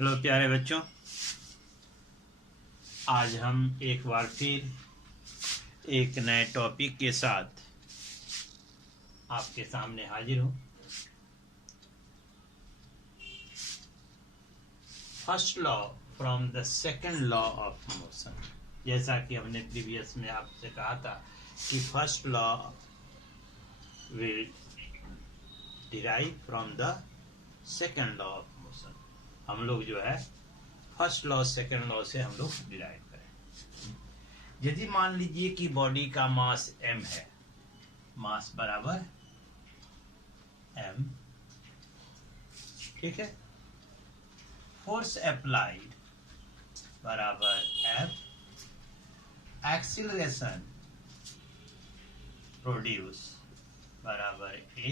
Hello प्यारे बच्चों, आज हम एक बार फिर एक नए टॉपिक के साथ आपके सामने हाजिर हूँ। First law from the second law of motion. जैसा कि हमने प्रीवियस में आपसे कहा था कि first law will derive from the second law of motion. हम लोग जो है फर्स्ट लॉ सेकंड लॉ से हम लोग डिराइव करें। यदि मान लीजिए कि बॉडी का मास m है, मास बराबर m, ठीक है, फोर्स अप्लाइड बराबर F, एक्सीलरेशन प्रोड्यूस बराबर A,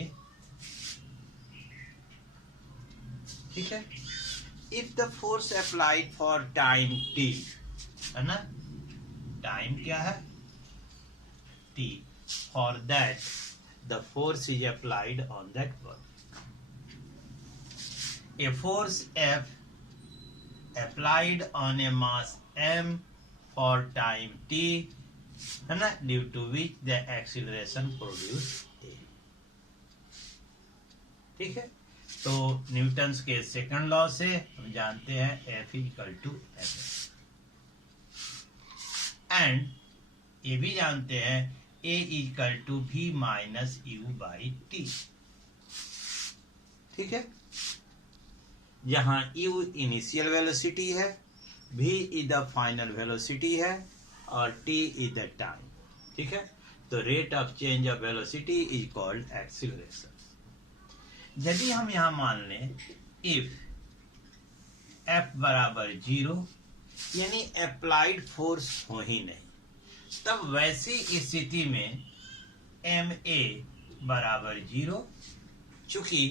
ठीक है। If the force applied for time t, है ना, टाइम क्या है t, for that the force is applied on that body. A force F applied on a mass m for time t, है ना, due to which the acceleration produced A, ठीक है। तो Newton's के सेकंड लॉ से हम जानते हैं F equal to m and ये भी जानते हैं A equal to V minus u by t, ठीक है। जहां u इनिशियल वेलोसिटी है, v is the final velocity है और t इज द टाइम, ठीक है। तो rate of change of velocity is called acceleration. यदि हम यहां मान लें इफ f बराबर 0, यानी अप्लाइड फोर्स हो ही नहीं, तब वैसी स्थिति में ma बराबर 0, चूंकि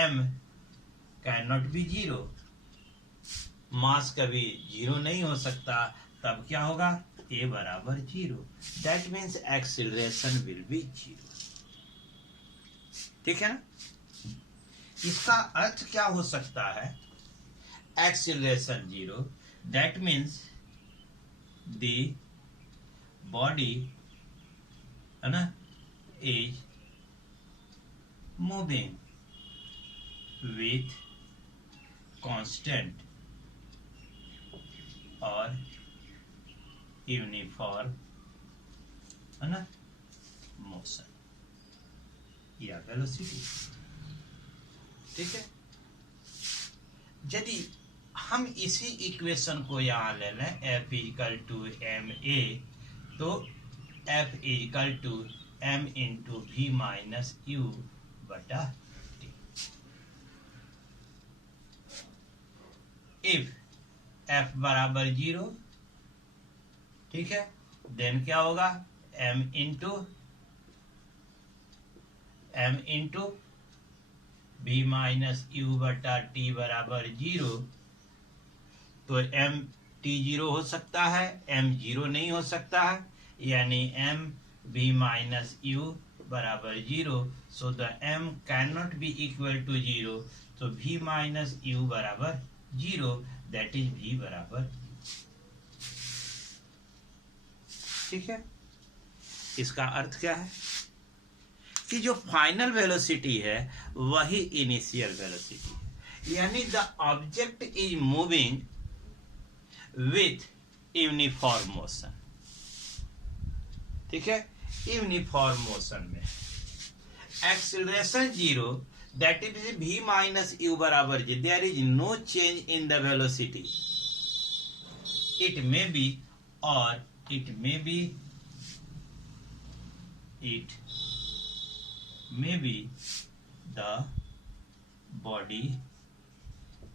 m कैन नॉट बी 0, मास कभी 0 नहीं हो सकता, तब क्या होगा, a बराबर 0, that means acceleration will be 0, ठीक है ना। इसका अर्थ क्या हो सकता है, acceleration 0, that means the body, है ना, इज मूविंग with constant और यूनिफॉर्म, है ना, मोशन या वेलोसिटी, ठीक है। यदि हम इसी इक्वेशन को यहां ले लें F equal to m a, तो F equal to m into v minus u बटा टी। इफ F बराबर 0, ठीक है, देन क्या होगा, m into b minus u बटा टी बराबर 0। तो m t 0 हो सकता है, m 0 नहीं हो सकता है, यानी m b माइनस यू बराबर 0, so the m can not be equal to 0, तो v माइनस यू बराबर 0, दैट इज v बराबर, ठीक है। इसका अर्थ क्या है कि जो फाइनल वेलोसिटी है वही इनिशियल वेलोसिटी है, यानी the object is moving with uniform motion, ठीक है। यूनिफॉर्म मोशन में acceleration 0, that is v minus u बराबर 0, there is no change in the velocity, it may be or it may be the body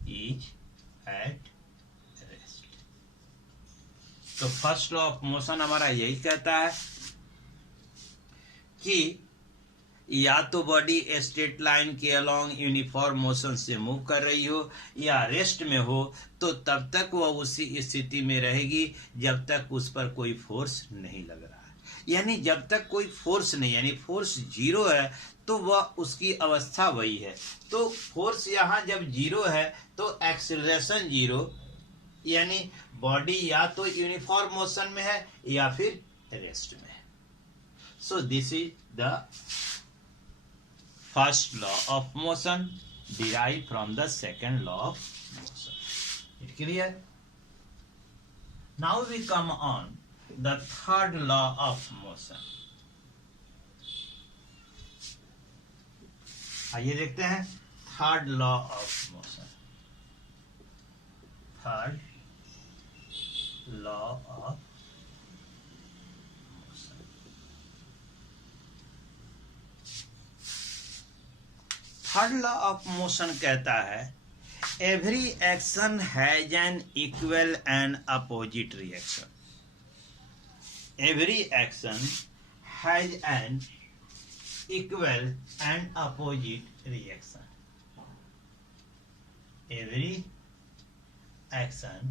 is at rest। तो first law of motion हमारा यही कहता है कि या तो बॉडी स्ट्रेट लाइन के अलोंग यूनिफॉर्म मोशन से मूव कर रही हो या रेस्ट में हो, तो तब तक वह उसी स्थिति में रहेगी जब तक उस पर कोई फोर्स नहीं लग रहा है। यानी जब तक कोई फोर्स नहीं, यानी फोर्स 0 है, तो वह उसकी अवस्था वही है। तो फोर्स यहाँ जब जीरो है तो एक्सीलरेशन जीरो, यानी बॉडी या तो यूनिफॉर्म मोशन में है या फिर रेस्ट में है। So this is the first law of motion derive from the second law of motion. It clear? Now we come on the third law of motion. आइए देखते हैं third law of motion. Third law of motion. Third law of motion कहता है every action has an equal and opposite reaction. Every action has an equal and opposite reaction. Every action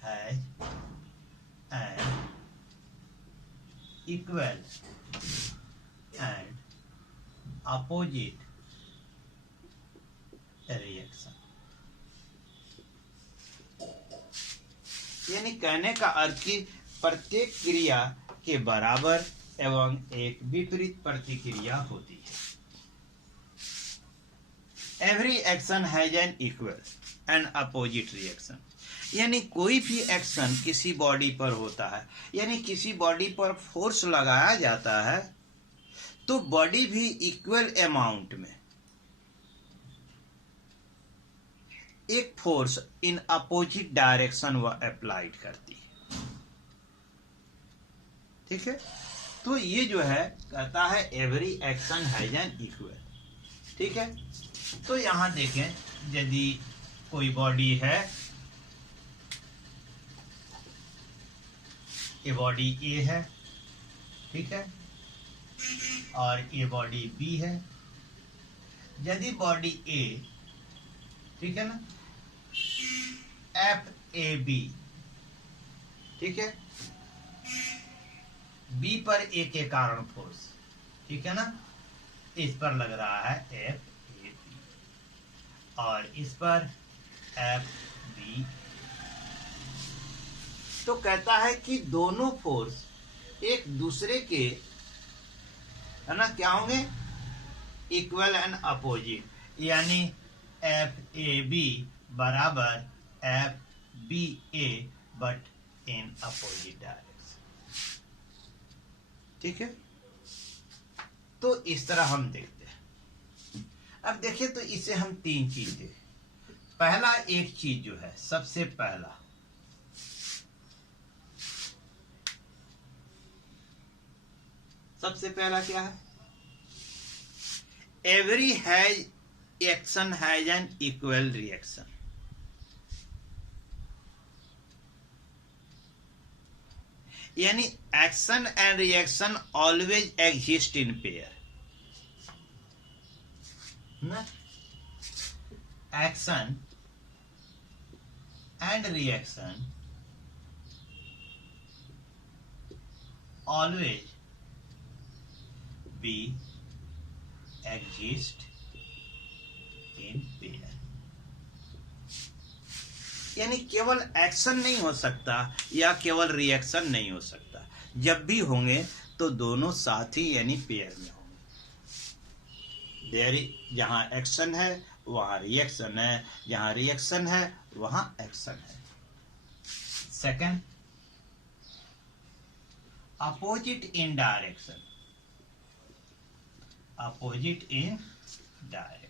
has an equal and opposite reaction. यानी कहने का अर्थ कि प्रत्येक क्रिया के बराबर एवं एक विपरीत प्रतिक्रिया होती है। Every action has an equal and opposite reaction, यानी कोई भी एक्शन किसी बॉडी पर होता है, यानी किसी बॉडी पर फोर्स लगाया जाता है तो बॉडी भी इक्वल अमाउंट में एक फोर्स इन अपोजिट डायरेक्शन वह अप्लाइड करती है। ठीक है, तो ये जो है कहता है every action has an equal. ठीक है, तो यहां देखें यदि कोई बॉडी है, ये बॉडी ए है, ठीक है, और ये बॉडी बी है। यदि बॉडी ए, ठीक है ना, एफ ए बी, ठीक है, बी पर ए के कारण फोर्स, ठीक है ना, इस पर लग रहा है एफ ए बी और इस पर एफ बी। तो कहता है कि दोनों फोर्स एक दूसरे के, है ना, क्या होंगे, इक्वल एंड अपोजिट, यानी एफ ए बी बराबर F B A but in opposite direction. ठीक है, तो इस तरह हम देखते हैं। अब देखिए तो इसे हम तीन चीज देखें। पहला एक चीज जो है, सबसे पहला क्या है, every has action has an equal reaction. यानी action and reaction always exist in pair ना। Action and reaction always be exist in pair. यानी केवल एक्शन नहीं हो सकता या केवल रिएक्शन नहीं हो सकता, जब भी होंगे तो दोनों साथ ही यानी पेयर में होंगे। जहां एक्शन है वहां रिएक्शन है, जहां रिएक्शन है वहां एक्शन है। Second, opposite in direction. Opposite in direction,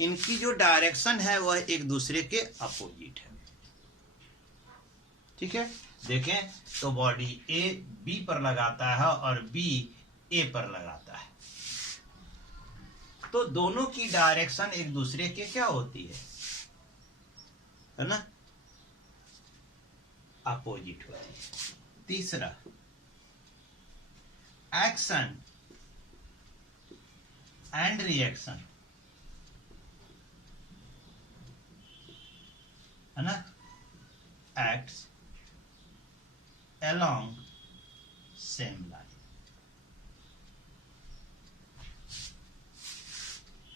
इनकी जो डायरेक्शन है वह एक दूसरे के अपोजिट है। ठीक है, देखें तो बॉडी ए बी पर लगाता है और बी ए पर लगाता है, तो दोनों की डायरेक्शन एक दूसरे के क्या होती है ना, अपोजिट होती है। तीसरा, एक्शन एंड रिएक्शन, है ना, एक्ट्स along same line.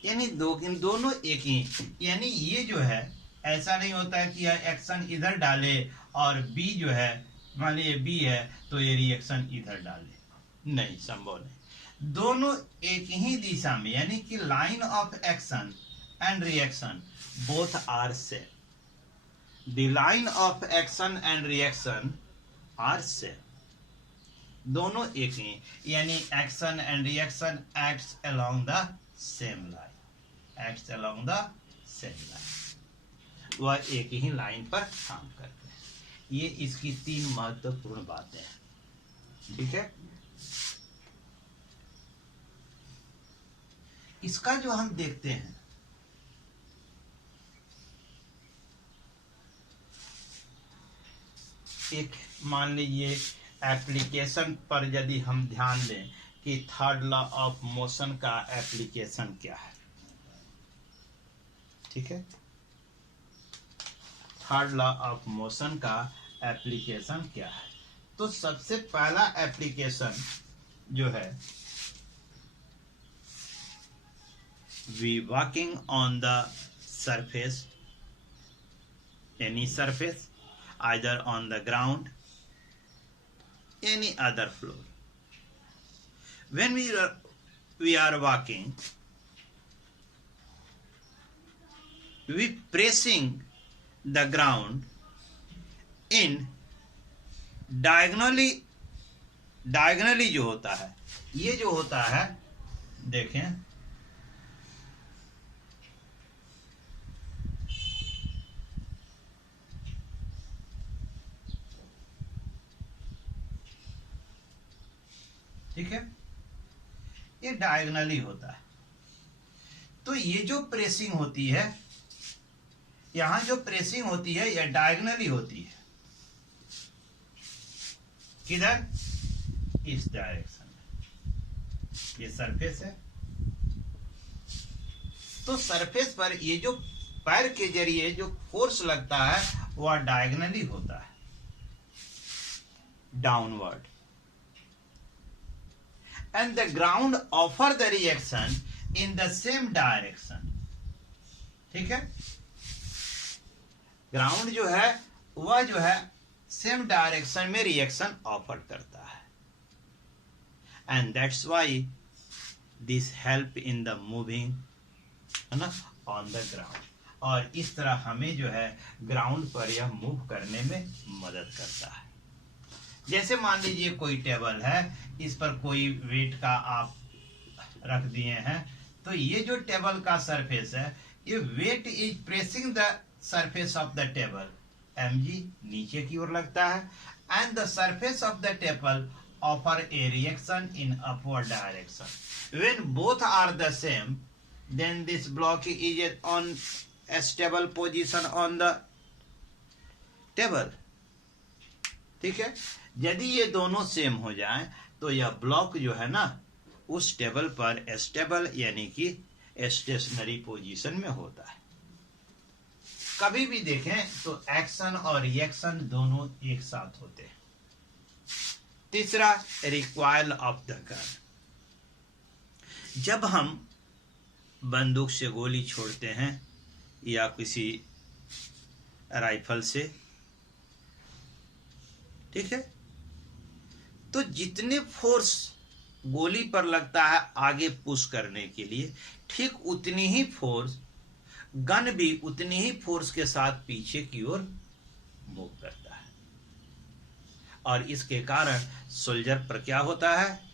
यानी इन दोनों एक ही, यानी ये जो है ऐसा नहीं होता है कि यह एक्शन इधर डाले और बी जो है, मान लीजिए बी है तो ये रिएक्शन इधर डाले, नहीं, संभव नहीं। दोनों एक ही दिशा में, यानी कि line of action and reaction both are same. The line of action and reaction are same. दोनों एक ही, यानी action and reaction acts along the same line, acts along the same line, वह एक ही लाइन पर काम करते हैं. ये इसकी 3 महत्वपूर्ण बातें हैं. ठीक है, इसका जो हम देखते हैं, एक मान लीजिए एप्लीकेशन पर यदि हम ध्यान दें कि थर्ड लॉ ऑफ मोशन का एप्लीकेशन क्या है. ठीक है, थर्ड लॉ ऑफ मोशन का एप्लीकेशन क्या है. तो सबसे पहला एप्लीकेशन जो है, we walking on the surface, any surface, either on the ground, any other floor. When we are walking, we pressing the ground in diagonally जो होता है, ये जो होता है, देखें ठीक है, ये डायगोनली होता है. तो ये जो प्रेसिंग होती है, यहां जो प्रेसिंग होती है, यह डायगोनली होती है. किधर? इस डायरेक्शन में. ये सरफेस है, तो सरफेस पर ये जो पैर के जरिए जो फोर्स लगता है वह डायगोनली होता है, downward. And the ground offer the reaction in the same direction. ठीक है, ग्राउंड जो है वह जो है सेम डायरेक्शन में रिएक्शन ऑफर करता है. And that's why this help in the moving, है ना, ऑन द ग्राउंड. और इस तरह हमें जो है ग्राउंड पर यह मूव करने में मदद करता है. जैसे मान लीजिए कोई टेबल है, इस पर कोई वेट का आप रख दिए हैं, तो ये जो टेबल का सरफेस है, ये weight is pressing the surface of the table, mg नीचे की ओर लगता है, and the surface of the table offer a reaction in upward direction. When both are the same, then this block is on a stable position on the table. ठीक है, यदि ये दोनों सेम हो जाएं तो यह ब्लॉक जो है ना उस टेबल पर स्टेबल यानी कि स्टेशनरी पोजीशन में होता है. कभी भी देखें तो एक्शन और रिएक्शन दोनों एक साथ होते हैं. तीसरा, रिकॉइल ऑफ द गन. जब हम बंदूक से गोली छोड़ते हैं या किसी राइफल से, ठीक है, तो जितने फोर्स गोली पर लगता है आगे पुश करने के लिए, ठीक उतनी ही फोर्स गन भी उतनी ही फोर्स के साथ पीछे की ओर मूव करता है. और इसके कारण सोल्जर पर क्या होता है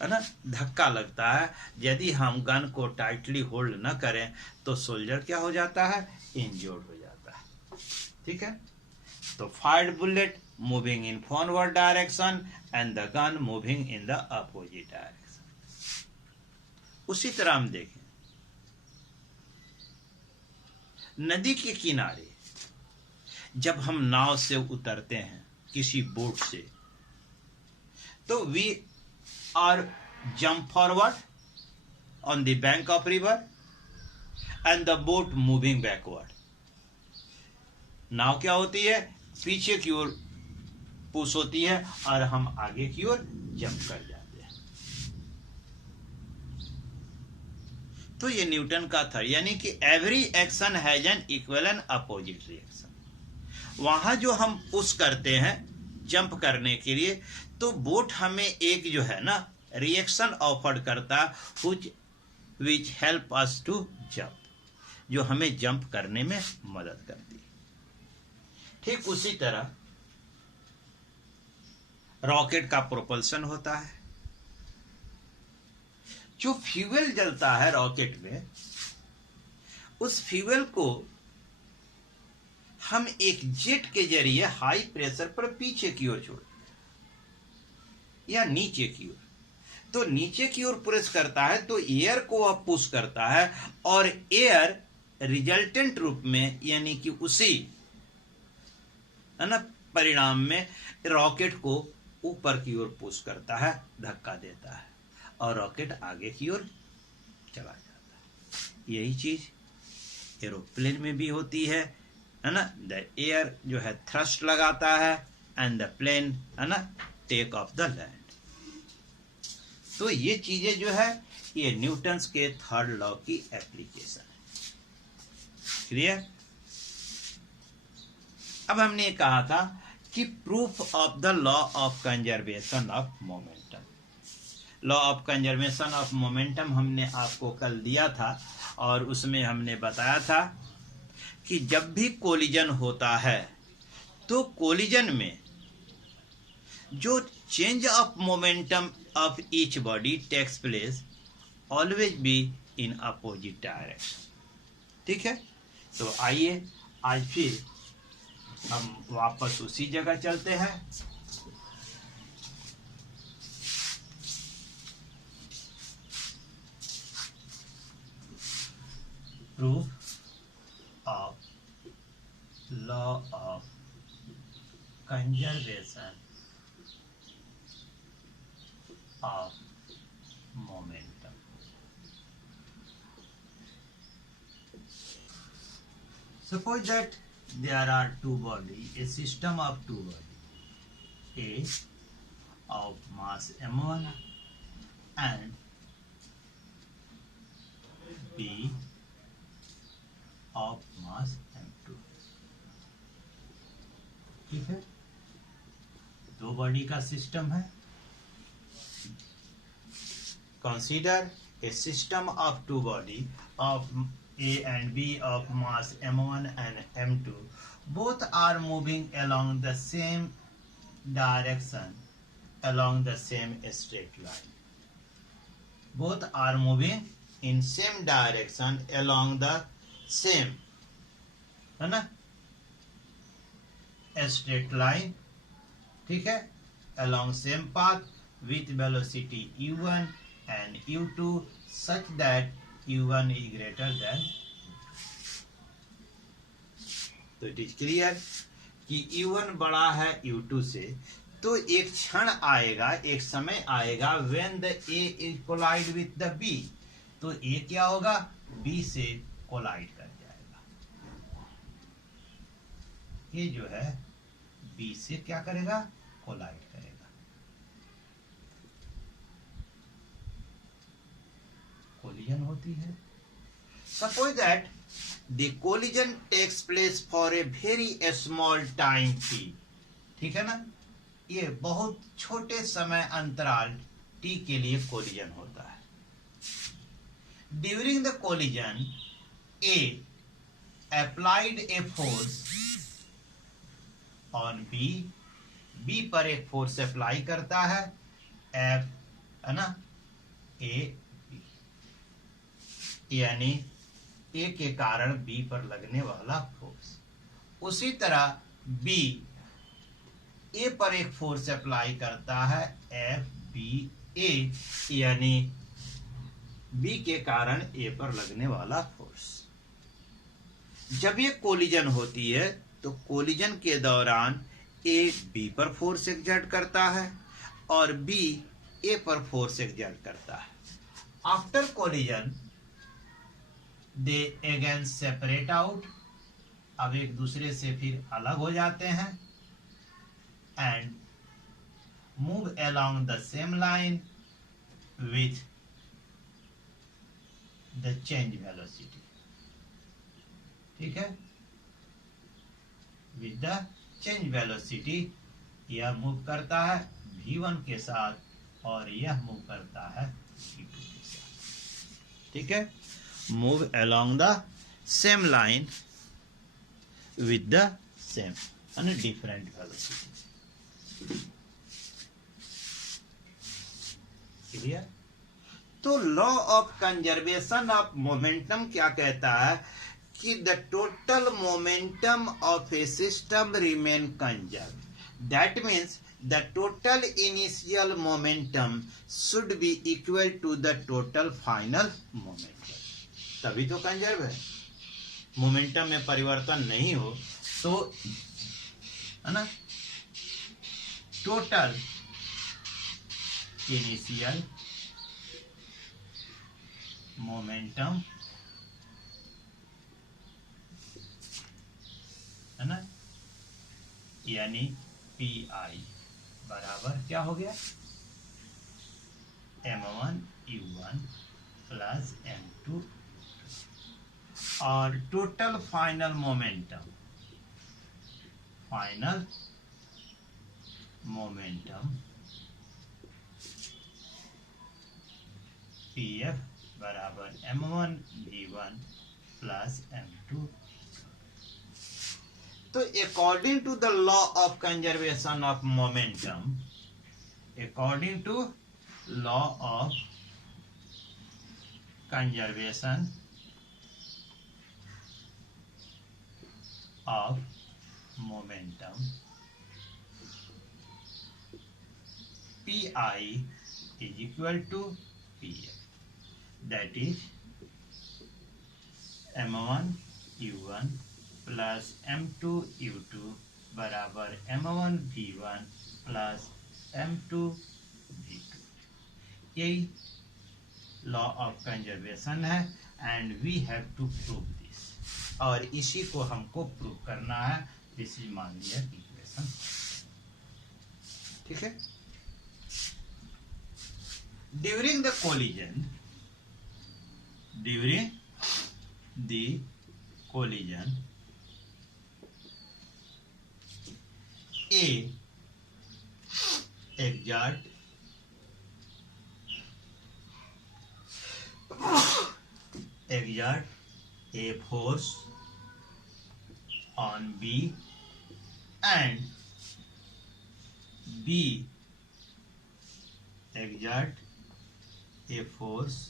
ना, धक्का लगता है. यदि हम गन को टाइटली होल्ड न करें तो सोल्जर क्या हो जाता है, इंजर्ड हो जाता है. ठीक है, तो fired bullet moving in forward direction and the gun moving in the opposite direction. उसी तरह हम देखें नदी के किनारे जब हम नाव से उतरते हैं किसी बोट से, तो we are jump forward on the bank of river and the boat moving backward. नाव क्या होती है, पीछे की ओर पुश होती है और हम आगे की ओर जंप कर जाते हैं। तो ये न्यूटन का था, यानी कि every action has an equal and opposite reaction. वहां जो हम पुश करते हैं जंप करने के लिए, तो बोट हमें एक जो है ना रिएक्शन ऑफर करता which help us to jump, जो हमें जंप करने में मदद करती है। ठीक उसी तरह रॉकेट का प्रोपल्शन होता है। जो फ्यूल जलता है रॉकेट में, उस फ्यूल को हम एक जेट के जरिए हाई प्रेशर पर पीछे की ओर छोड़ते हैं या नीचे की ओर। तो नीचे की ओर पुश करता है तो एयर को वह पुश करता है, और एयर रिजल्टेंट रूप में यानी कि उसी है ना परिणाम में रॉकेट को ऊपर की ओर पुश करता है, धक्का देता है, और रॉकेट आगे की ओर चला जाता है। यही चीज एरोप्लेन में भी होती है ना। द एयर जो है थ्रस्ट लगाता है एंड द प्लेन है ना टेक ऑफ द लैंड। तो ये चीजें जो है ये न्यूटन्स के थर्ड लॉ की एप्लीकेशन है। क्लियर? अब हमने कहा था कि proof of the law of conservation of momentum. Law of conservation of momentum हमने आपको कल दिया था, और उसमें हमने बताया था कि जब भी कोलिजन होता है तो कोलिजन में जो change of momentum of each body takes place always be in opposite direction. ठीक है, तो आइए आज फिर हम वापस उसी जगह चलते हैं। Proof of law of conservation of momentum. Suppose that there are two bodies, a system of two bodies, A of mass m1 and B of mass m2। ठीक है, दो बॉडी का सिस्टम है। Consider a system of two body of A and B of mass m1 and m2, both are moving along the same direction along the same straight line. Both are moving in same direction along the same है ना straight line। ठीक है, along same path with velocity u1 and u2 such that u1 is greater than। तो it is clear कि u1 बड़ा है u2 से। तो एक क्षण आएगा, एक समय आएगा when the A is collide with the B, तो A क्या होगा, B से कोलाइड कर जाएगा। ये जो है B से क्या करेगा, कोलाइड करेगा। कोलिजन होती है। Suppose that the collision takes place for a very small time t। ठीक है ना, ये बहुत छोटे समय अंतराल t के लिए कोलिजन होता है। During the collision A applied a force on B, B पर एक फोर्स अप्लाई करता है F है ना A, यानी A के कारण B पर लगने वाला फोर्स। उसी तरह B A पर एक फोर्स अप्लाई करता है FBA, यानी B के कारण A पर लगने वाला फोर्स। जब ये कोलिजन होती है तो कोलिजन के दौरान A B पर फोर्स एक्सर्ट करता है और B A पर फोर्स एक्सर्ट करता है। After collision they again separate out, अब एक दूसरे से फिर अलग हो जाते हैं। And move along the same line with the change velocity. ठीक है, with the change velocity यह मूव करता है v1 के साथ और यह मूव करता है v2 के साथ. ठीक है, move along the same line with the same and different velocity. Clear? तो law of conservation of momentum क्या कहता है कि the total momentum of a system remain conserve. That means the total initial momentum should be equal to the total final momentum. तभी तो conserve है. Momentum में परिवर्तन नहीं हो तो, है ना, टोटल इनिशियल मोमेंटम, है ना, यानी पी आई बराबर क्या हो गया, m1 u1 प्लस m2 और total final momentum, final momentum pf बराबर m1 v1 प्लस m2. तो according to the law of conservation of momentum, according to law of conservation of momentum, pi is equal to pf, that is m1 u1 plus m2 u2 बराबर m1 v1 plus m2 v2. यही law of conservation है and we have to prove this, और इसी को हमको prove करना है. This is मान लिया इक्वेशन. ठीक है, during the collision, during the collision A exert a force on B and B exert a force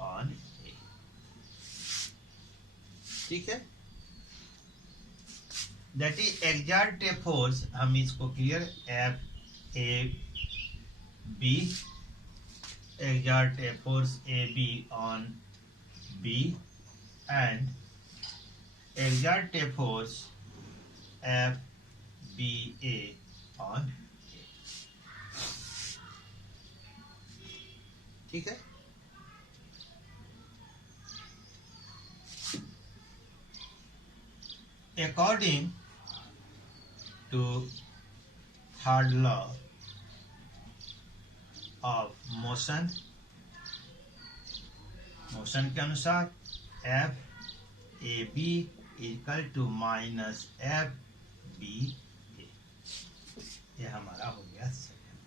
on A. ठीक है, that is exert a force. हम इसको clear, F A B, exert a force A B on B and exert a force F B A on A. ठीक है, according to third law of motion, motion के अनुसार F A B equal to minus F B A. ये हमारा हो गया second.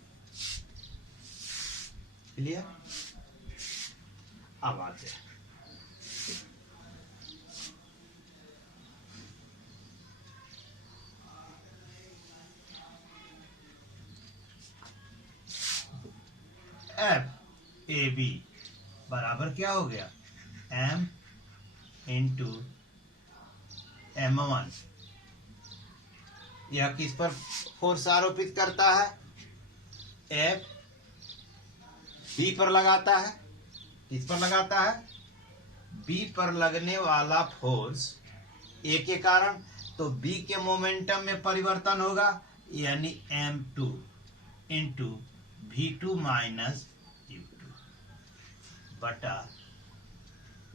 Clear? अब आते हैं एफ ए बी बराबर क्या हो गया, m इंटू m1. यह किस पर फोर्स आरोपित करता है, एफ बी पर लगाता है. किस पर लगाता है, बी पर लगने वाला फोर्स ए के कारण, तो बी के मोमेंटम में परिवर्तन होगा, यानी m2 into v2 minus u2 बटा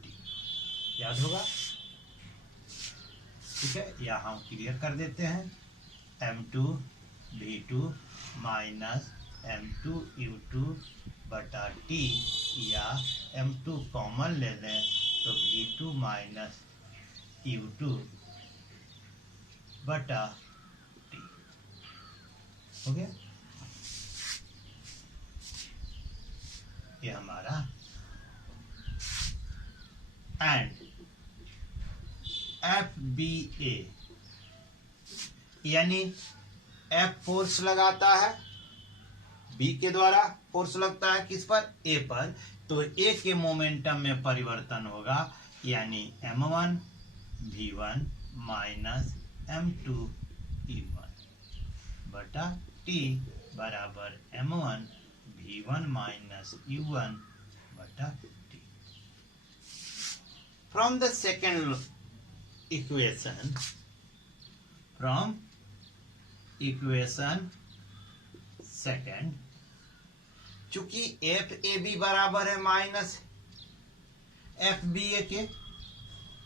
t. याद होगा? ठीक है, यहां हम क्लियर कर देते हैं. m2 v2 माइनस m2u2 बटा t, या m2 कॉमन ले लें तो v2 माइनस u2 बटा t हो गया। ये हमारा एंड FBA, यानी F फोर्स लगाता है, B के द्वारा फोर्स लगता है किस पर, A पर, तो A के मोमेंटम में परिवर्तन होगा, यानी m1 v1 minus m2 e1 बटा t बराबर m1 v1 माइनस u1 बटा t। From the second equation, from equation second, चूंकि एफ ए बी बराबर है माइनस एफ बी ए के,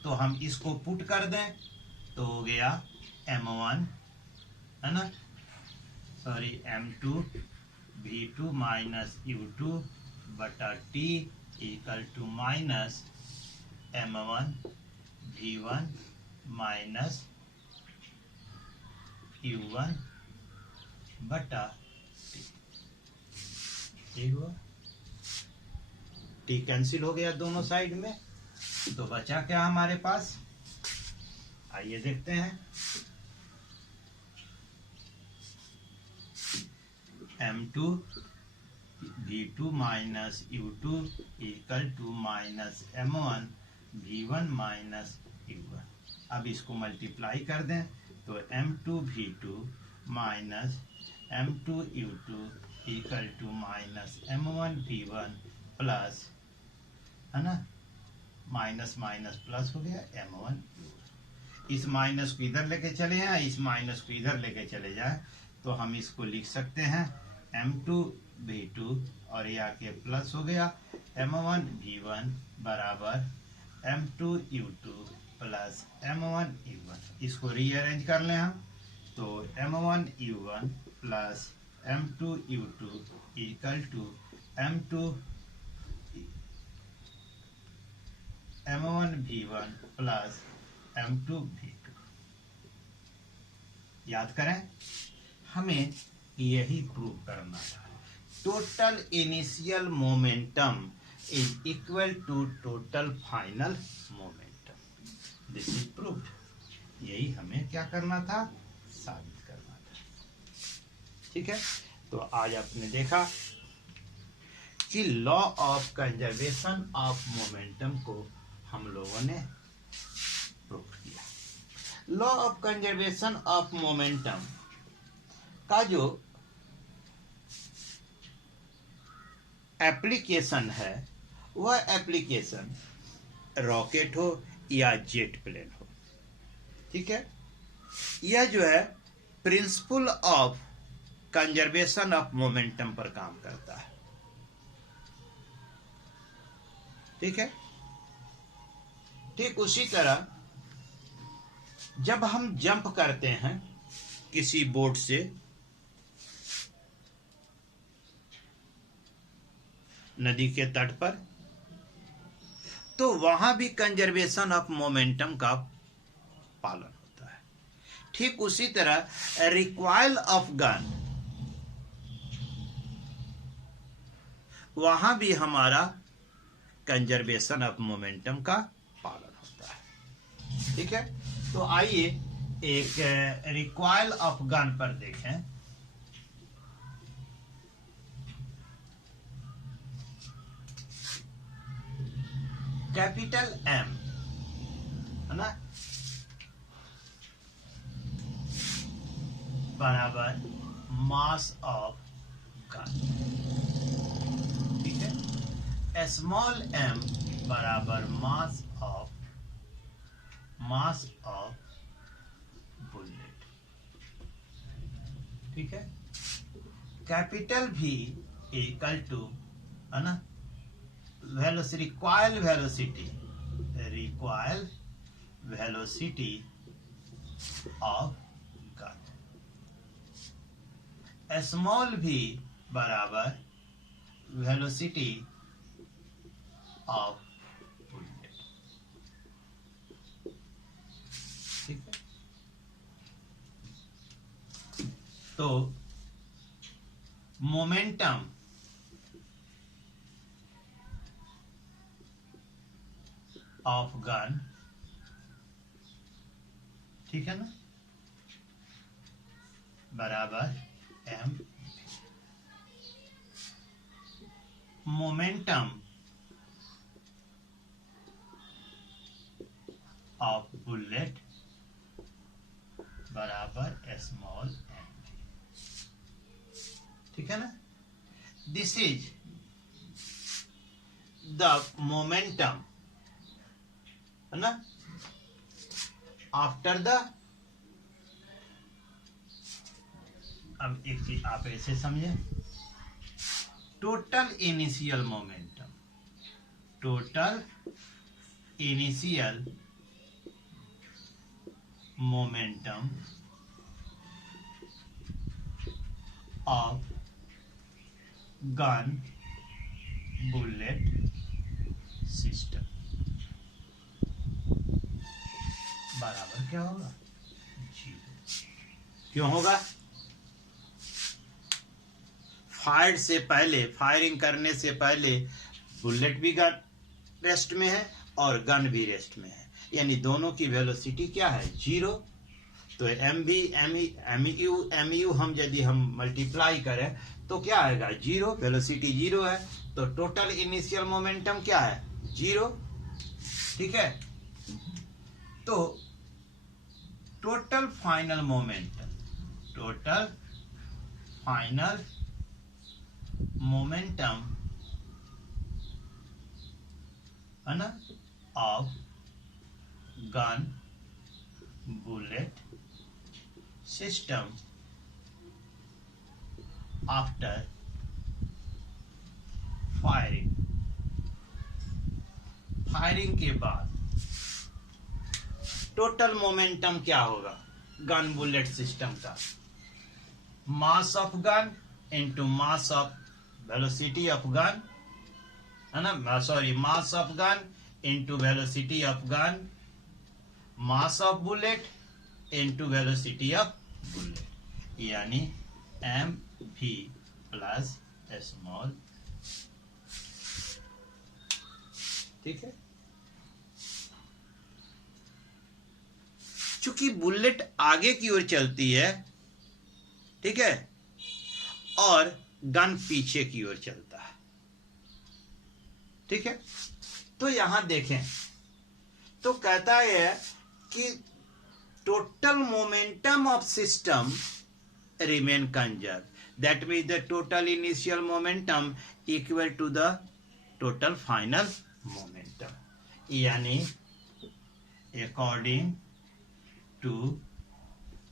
तो हम इसको पुट कर दें तो हो गया m1 है ना, sorry m2 v2 minus u2 बटा t equal to minus m1 v1 minus u1 बटा t। ठीक हुआ, t कैंसिल हो गया दोनों साइड में, तो बचा क्या हमारे पास, आइए देखते हैं। m2 v2 minus u2 equal to minus m1 v1 minus u1। अब इसको मल्टीप्लाई कर दें तो m2 v2 minus m2 u2 equal to minus m1 v1 plus, है ना, माइनस माइनस प्लस हो गया m1। इस माइनस को इधर लेके चले जाए, इस माइनस को इधर लेके चले जाए, तो हम इसको लिख सकते हैं m2 v2 और ये आके प्लस हो गया m1 v1 बराबर m2 u2 plus m1 u1। इसको रीअरेंज कर लें हम, तो m1 u1 plus m2 u2 equal to m1 v1 plus m2 v2। याद करें, हमें यही प्रूव करना था, total initial momentum is equal to total final momentum. This is proved. यही हमें क्या करना था, साबित करना था। ठीक है, तो आज आपने देखा कि law of conservation of momentum को हम लोगों ने प्रूव किया। Law of conservation of momentum का जो एप्लीकेशन है, वह एप्लीकेशन रॉकेट हो या जेट प्लेन हो। ठीक है, यह जो है principle of conservation of momentum पर काम करता है। ठीक है, ठीक उसी तरह जब हम जंप करते हैं किसी बोर्ड से, नदी के तट पर, तो वहां भी कंजर्वेशन ऑफ मोमेंटम का पालन होता है। ठीक उसी तरह रिकॉइल ऑफ गन, वहां भी हमारा कंजर्वेशन ऑफ मोमेंटम का पालन होता है। ठीक है, तो आइए एक रिकॉइल ऑफ गन पर देखें। कैपिटल M, है ना, बराबर मास ऑफ गन। ठीक है, स्मॉल m बराबर मास ऑफ बुलेट। ठीक है, कैपिटल V इक्वल टू, है ना, recoil velocity of gun. Small v बराबर वेलोसिटी ऑफ बुलेट। ठीक है, तो मोमेंटम ऑफ गन, ठीक है ना, बराबर m। मोमेंटम ऑफ बुलेट बराबर स्मॉल m। ठीक है ना, दिस इज द मोमेंटम, है ना, आफ्टर द, अब एक चीज आप ऐसे समझे, total initial momentum, total initial momentum of gun bullet system बराबर क्या होगा, 0। क्यों होगा, फायरिंग करने से पहले बुलेट भी गन रेस्ट में है और गन भी रेस्ट में है, यानी दोनों की वेलोसिटी क्या है, 0। तो एम यू हम यदि हम मल्टीप्लाई करें तो क्या आएगा, 0, वेलोसिटी 0 है, तो टोटल इनिशियल मोमेंटम क्या है, 0। ठीक है, तो total final momentum, total final momentum, है ना, of gun bullet system after firing के बाद टोटल मोमेंटम क्या होगा गन बुलेट सिस्टम का, मास of gun into mass of velocity of gun, है ना, sorry, mass of gun into velocity of gun, mass of bullet into velocity of bullet, यानी M we plus small. ठीक है, चूंकि bullet आगे की ओर चलती है, ठीक है, और गन पीछे की ओर चलता है। ठीक है, तो यहां देखें तो कहता है कि total momentum of system remain conserve, that means the total initial momentum equal to the total final momentum, यानी according to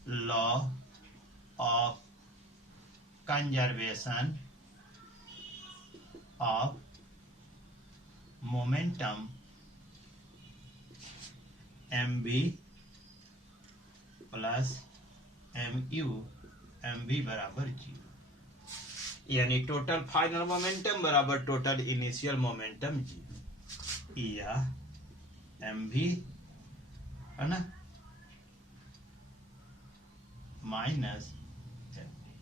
law of conservation of momentum M B plus M U, M B बराबर 0, यानी total final momentum बराबर total initial momentum 0, या M B, है ना, minus M B.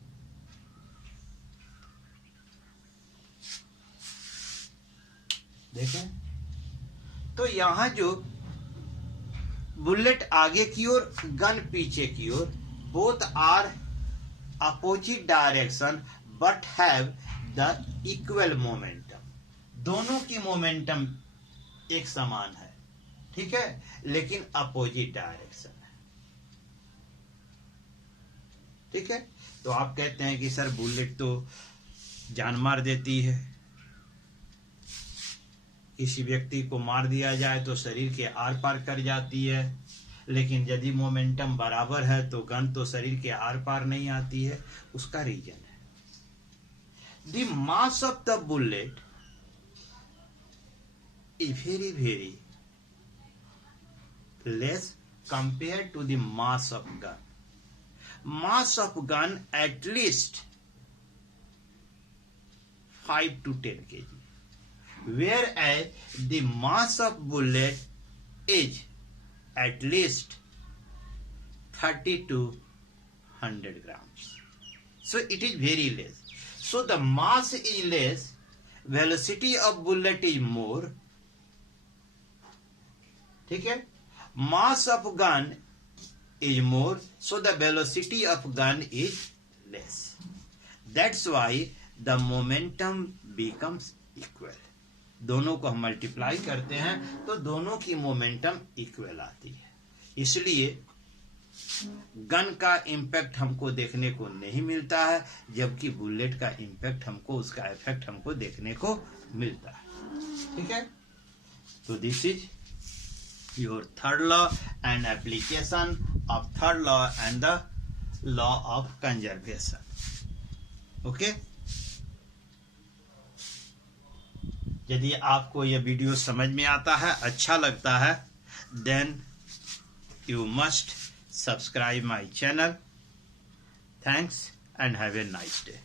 देखें तो यहां जो बुलेट आगे की ओर, गन पीछे की ओर, both are opposite direction but have the equal momentum, दोनों की मोमेंटम एक समान है, ठीक है, लेकिन अपोजिट डायरेक्शन है। ठीक है, तो आप कहते हैं कि सर बुलेट तो जान मार देती है, किसी व्यक्ति को मार दिया जाए तो शरीर के आर पार कर जाती है, लेकिन यदि मोमेंटम बराबर है तो गन तो शरीर के आर पार नहीं आती है। उसका रीजन है the mass of the bullet is very very less compare to the mass of gun. Mass of gun at least 5 to 10 kg, whereas the mass of bullet is at least 30 to 100 grams. So it is very less. So the mass is less, velocity of bullet is more. ठीक है, mass of gun is more, so the velocity of gun is less. That's why the momentum becomes equal. दोनों को हम multiply करते हैं तो दोनों की मोमेंटम इक्वल आती है. इसलिए गन का इम्पैक्ट हमको देखने को नहीं मिलता है, जबकि बुलेट का इम्पैक्ट हमको, उसका इफेक्ट हमको देखने को मिलता है. ठीक है, तो this is your third law and application of third law and the law of conservation. Okay, यदि आपको यह वीडियो समझ में आता है, अच्छा लगता है, then you must subscribe my channel. Thanks and have a nice day.